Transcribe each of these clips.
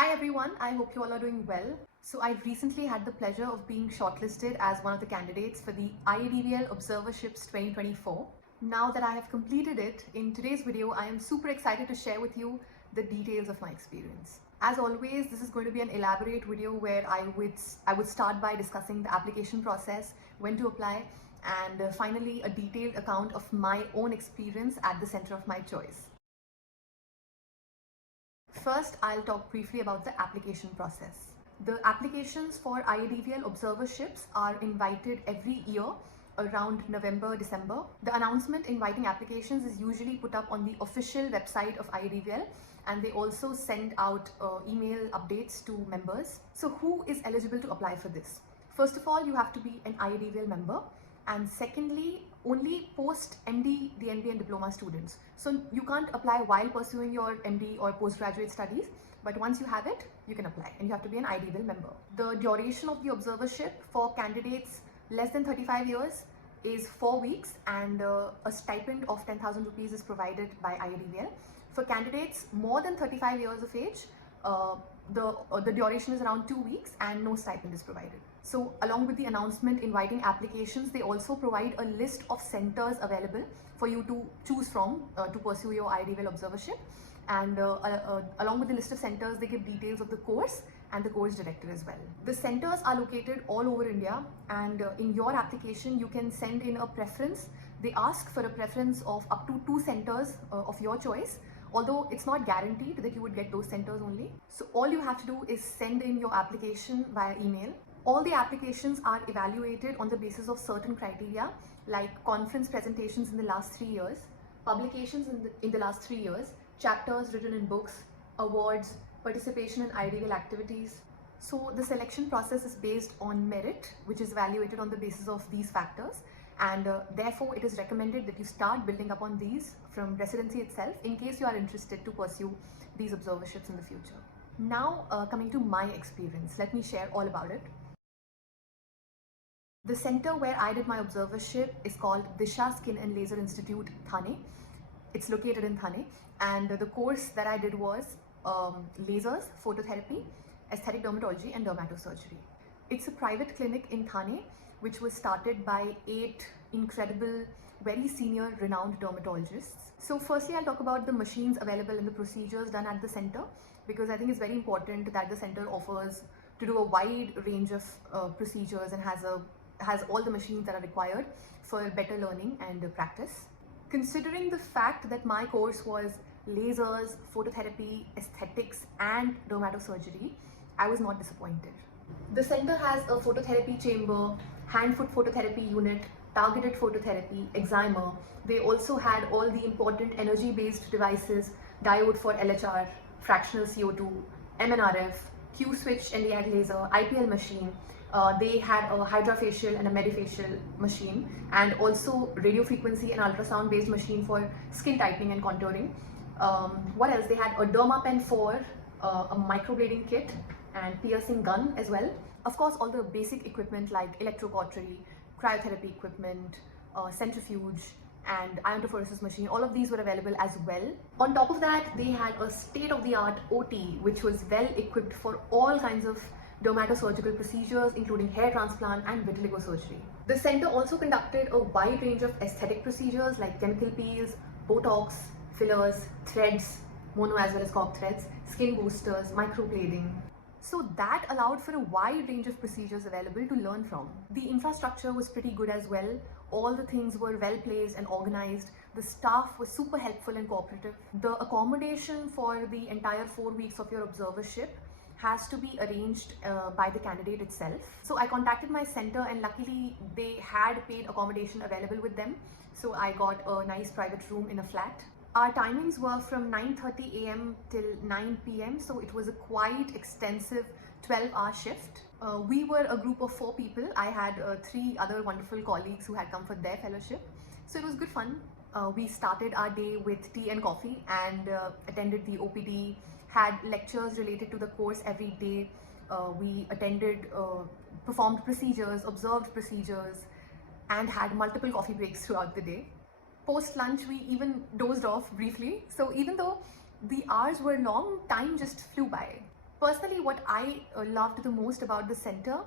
Hi everyone, I hope you all are doing well. So I recently had the pleasure of being shortlisted as one of the candidates for the IADVL Observerships 2024. Now that I have completed it, in today's video, I am super excited to share with you the details of my experience. As always, this is going to be an elaborate video where I would start by discussing the application process, when to apply, and finally a detailed account of my own experience at the center of my choice. First, I'll talk briefly about the application process. The applications for IADVL observerships are invited every year around November, December. The announcement inviting applications is usually put up on the official website of IADVL, and they also send out email updates to members. So who is eligible to apply for this? First of all, you have to be an IADVL member, and secondly, only post-MD, DNB and diploma students. So you can't apply while pursuing your MD or postgraduate studies, but once you have it, you can apply, and you have to be an IADVL member. The duration of the observership for candidates less than 35 years is 4 weeks, and a stipend of 10,000 rupees is provided by IADVL. For candidates more than 35 years of age, the duration is around 2 weeks and no stipend is provided. So along with the announcement inviting applications, they also provide a list of centers available for you to choose from to pursue your IADVL observership. And along with the list of centers, they give details of the course and the course director as well. The centers are located all over India, and in your application, you can send in a preference. They ask for a preference of up to 2 centers of your choice, although it's not guaranteed that you would get those centers only. So all you have to do is send in your application via email. All the applications are evaluated on the basis of certain criteria, like conference presentations in the last 3 years, publications in the last 3 years, chapters written in books, awards, participation in IADVL activities. So the selection process is based on merit, which is evaluated on the basis of these factors, and therefore it is recommended that you start building up on these from residency itself in case you are interested to pursue these observerships in the future. Now coming to my experience, let me share all about it. The center where I did my observership is called Disha Skin and Laser Institute, Thane. It's located in Thane, and the course that I did was lasers, phototherapy, aesthetic dermatology and dermatosurgery. It's a private clinic in Thane which was started by 8 incredible, very senior, renowned dermatologists. So firstly, I'll talk about the machines available and the procedures done at the center, because I think it's very important that the center offers to do a wide range of procedures and has all the machines that are required for better learning and practice. Considering the fact that my course was lasers, phototherapy, aesthetics and dermatosurgery, I was not disappointed. The center has a phototherapy chamber, hand-foot phototherapy unit, targeted phototherapy, excimer. They also had all the important energy-based devices, diode for LHR, fractional CO2, MNRF, Q-switch NDAD laser, IPL machine. They had a hydrofacial and a medifacial machine, and also radio frequency and ultrasound based machine for skin tightening and contouring. What else? They had a derma pen 4, a microblading kit and piercing gun as well. Of course, all the basic equipment like electrocautery, cryotherapy equipment, centrifuge and iontophoresis machine, all of these were available as well. On top of that, they had a state-of-the-art OT which was well equipped for all kinds of dermatosurgical procedures, including hair transplant and vitiligo surgery. The center also conducted a wide range of aesthetic procedures like chemical peels, Botox, fillers, threads, mono as well as cork threads, skin boosters, microblading. So that allowed for a wide range of procedures available to learn from. The infrastructure was pretty good as well. All the things were well placed and organized. The staff was super helpful and cooperative. The accommodation for the entire 4 weeks of your observership has to be arranged by the candidate itself. So I contacted my center, and luckily they had paid accommodation available with them. So I got a nice private room in a flat. Our timings were from 9:30 a.m. till 9 p.m. So it was a quite extensive 12-hour shift. We were a group of 4 people. I had 3 other wonderful colleagues who had come for their fellowship. So it was good fun. We started our day with tea and coffee and attended the OPD, had lectures related to the course every day. We attended, performed procedures, observed procedures, and had multiple coffee breaks throughout the day. Post lunch, we even dozed off briefly. So even though the hours were long, time just flew by. Personally, what I loved the most about the center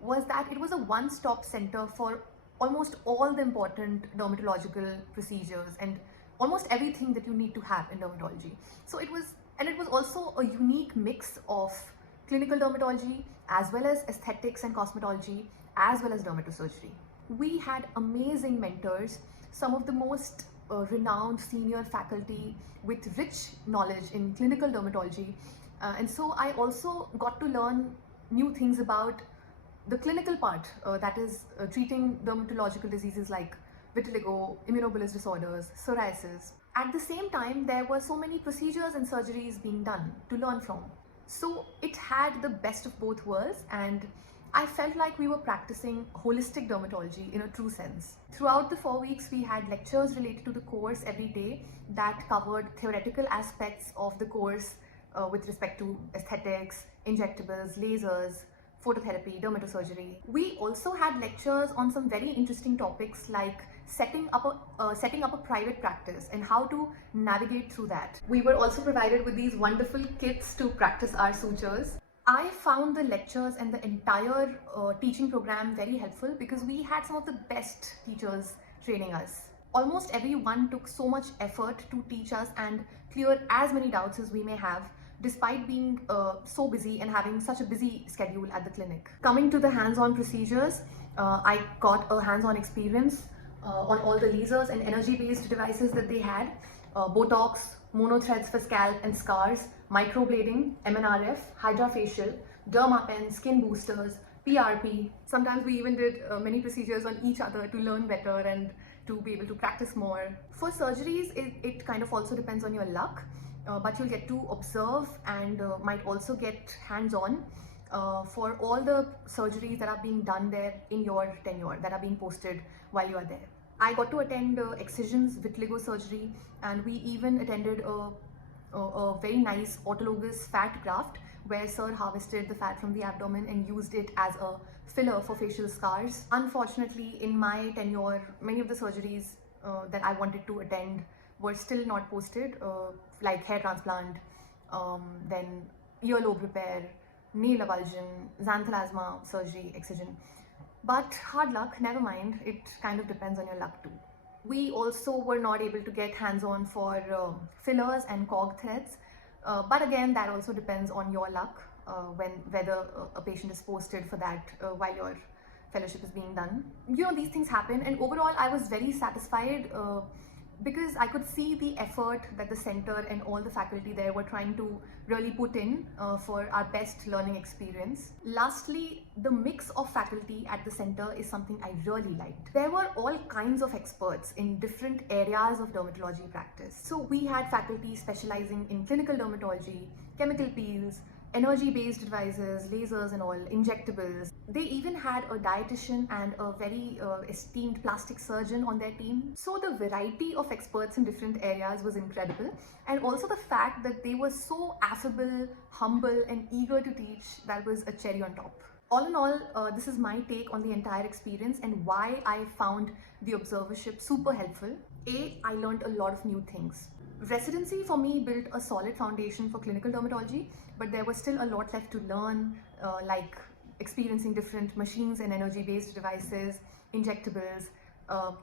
was that it was a one-stop center for almost all the important dermatological procedures and almost everything that you need to have in dermatology. So it was also a unique mix of clinical dermatology as well as aesthetics and cosmetology as well as dermatosurgery. We had amazing mentors, some of the most renowned senior faculty with rich knowledge in clinical dermatology. And so I also got to learn new things about the clinical part, that is treating dermatological diseases like vitiligo, immunobullous disorders, psoriasis. At the same time, there were so many procedures and surgeries being done to learn from. So it had the best of both worlds, and I felt like we were practicing holistic dermatology in a true sense. Throughout the 4 weeks, we had lectures related to the course every day that covered theoretical aspects of the course with respect to aesthetics, injectables, lasers, phototherapy, dermatosurgery. We also had lectures on some very interesting topics like setting up a private practice and how to navigate through that. We were also provided with these wonderful kits to practice our sutures. I found the lectures and the entire teaching program very helpful because we had some of the best teachers training us. Almost everyone took so much effort to teach us and clear as many doubts as we may have, despite being so busy and having such a busy schedule at the clinic. Coming to the hands-on procedures, I got a hands-on experience on all the lasers and energy-based devices that they had, Botox, monothreads for scalp and scars, microblading, MNRF, hydrofacial, derma pen, skin boosters, PRP. Sometimes we even did many procedures on each other to learn better and to be able to practice more. For surgeries, it kind of also depends on your luck. But you'll get to observe and might also get hands-on for all the surgeries that are being done there in your tenure, that are being posted while you are there. I got to attend excisions, vitiligo surgery, and we even attended a very nice autologous fat graft where sir harvested the fat from the abdomen and used it as a filler for facial scars. Unfortunately, in my tenure, many of the surgeries that I wanted to attend were still not posted, like hair transplant, then earlobe repair, nail avulsion, xanthelasma surgery, excision. But hard luck, never mind, it kind of depends on your luck too. We also were not able to get hands-on for fillers and cog threads, but again, that also depends on your luck, whether a patient is posted for that while your fellowship is being done. You know, these things happen, and overall I was very satisfied because I could see the effort that the center and all the faculty there were trying to really put in for our best learning experience. Lastly, the mix of faculty at the center is something I really liked. There were all kinds of experts in different areas of dermatology practice. So we had faculty specializing in clinical dermatology, chemical peels, energy-based devices, lasers and all, injectables. They even had a dietitian and a very esteemed plastic surgeon on their team. So the variety of experts in different areas was incredible, and also the fact that they were so affable, humble and eager to teach, that was a cherry on top. All in all, this is my take on the entire experience and why I found the observership super helpful. I learned a lot of new things. Residency for me built a solid foundation for clinical dermatology, but there was still a lot left to learn, like experiencing different machines and energy-based devices, injectables,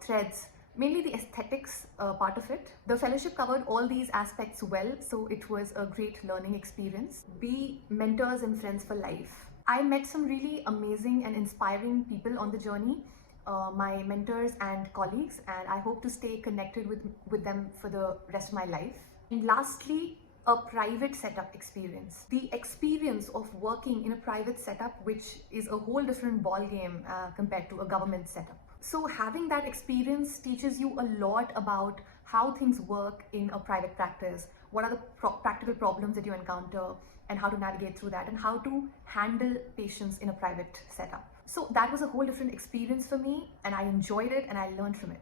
threads, mainly the aesthetics part of it. The fellowship covered all these aspects well, so it was a great learning experience. Be mentors and friends for life. I met some really amazing and inspiring people on the journey, my mentors and colleagues, and I hope to stay connected with them for the rest of my life. And lastly, a private setup experience. The experience of working in a private setup, which is a whole different ball game compared to a government setup. So having that experience teaches you a lot about how things work in a private practice, what are the practical problems that you encounter, and how to navigate through that, and how to handle patients in a private setup. So that was a whole different experience for me, and I enjoyed it and I learned from it.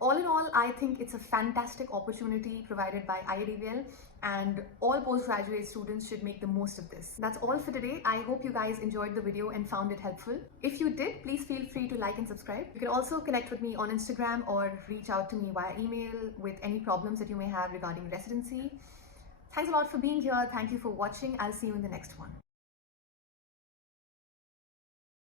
All in all, I think it's a fantastic opportunity provided by IADVL, and all postgraduate students should make the most of this. That's all for today. I hope you guys enjoyed the video and found it helpful. If you did, please feel free to like and subscribe. You can also connect with me on Instagram or reach out to me via email with any problems that you may have regarding residency. Thanks a lot for being here. Thank you for watching. I'll see you in the next one.